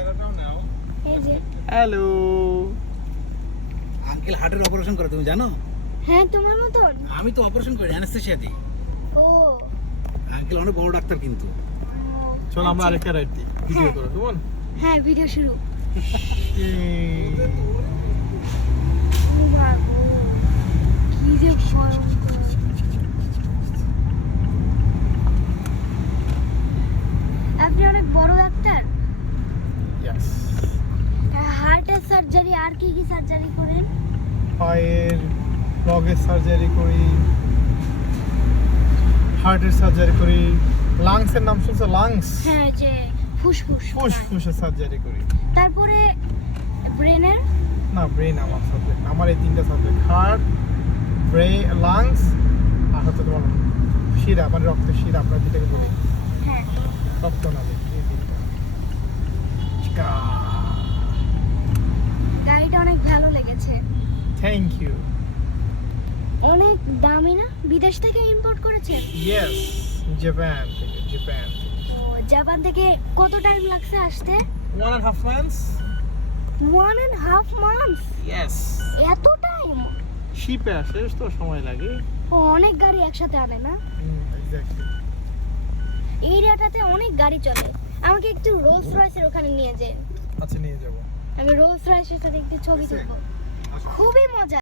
এই যে hello uncle হার্টের অপারেশন করে তুমি জানো? হ্যাঁ তোমার মতন। আমি তো অপারেশন করি অ্যানেস্থেসিয়া দিই। ও আঙ্কেল অনেক বড় ডাক্তার কিন্তু। চল আমরা আরেকটা রাইড দিই ভিডিও করো কেমন হ্যাঁ ভিডিও শুরু। এই, ও মা গো, কি যে ভয়ঙ্কর। আপনি অনেক বড় ডাক্তার। yes হার্টের সার্জারি আর কি কি সার্জারি করেন? পায়ের লগের সার্জারি করি, হার্টের সার্জারি করি, লাংসের নাম শুনছো? লাংস, হ্যাঁ যে ফুসফুস। ফুসফুসের সার্জারি করি। তারপরে ব্রেনের? না ব্রেন আমার সাবজেক্ট, আমার এই তিনটা সাবজেক্ট, হার্ট, ব্রেন, লাংস আর হচ্ছে তোমার শিরা, মানে রক্তের শিরা আপনার যেটাকে বলি, হ্যাঁ রক্তনালী, এই তিনটা। গাড়িটা অনেক ভালো লেগেছে। Thank you. অনেক দামি না? বিদেশ থেকে ইম্পোর্ট করেছেন? ইয়েস, জাপান থেকে, জাপান থেকে। ও জাপান থেকে কত টাইম লাগছে আসতে? 1.5 months. 1.5 months? Yes. এত টাইম? শিপে আসে তো সময় লাগে। ও অনেক গাড়ি একসাথে আনে না? এক্স্যাক্টলি। এই এরিয়াটাতে অনেক গাড়ি চলে। আমাকে একটু রোলস রয়েসের ওখানে নিয়ে যান। আচ্ছা নিয়ে যাব। আমি রোলস রয়েসের সাথে একটু ছবি তুলবো। খুবই মজা।